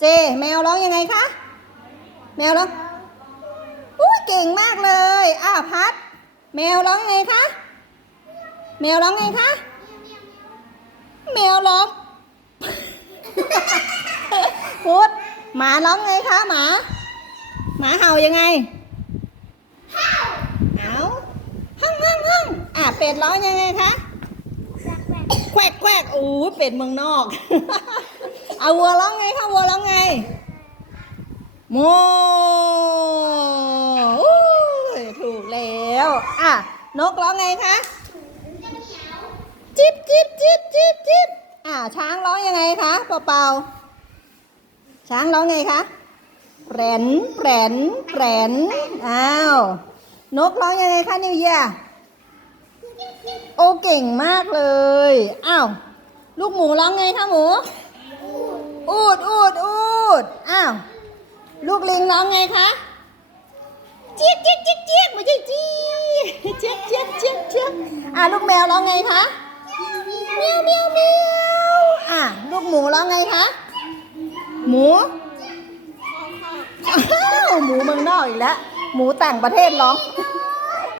เจ แมวร้องยังไงคะ แมวร้องอุ้ยเก่งมากเลยอ้าวพัด แมวร้องไงคะ แมวร้องไงคะ แมวร้องพุดหมาร้องไงคะหมา หมาเห่ายังไงเอาฮั่งฮั่งฮั่งอะเป็ดร้องยังไงคะแควกแควกโอ้ยเป็ดเมืองนอก เอาวัวร้องไงคะวัวร้องไงโมอู้ยถูกแล้วอะนกร้องไงคะจิบจิบจิบจิบจิบอะช้างร้องยังไงคะเปาเปาช้างร้องไงคะแปรนแปรนแปรนอ้าวนกร้องยังไงคะนิวเยียโอเก่งมากเลยอ้าวลูกหมูร้องไงคะหมู ดอูดอ้าว ลูกลิงร้องไงคะ เจี๊ยกเจี๊ยกเจี๊ยกเจี๊ยกไม่ใช่จี้เจี๊ยกเจี๊ยกเจี๊ยกเจี๊ยกอะลูกแมวร้องไงคะเมียวเมียวเมียวอะลูกหมูร้องไงคะ หมูอ้าวหมูเมืองนอกอีกแล้ว หมูต่างประเทศร้อง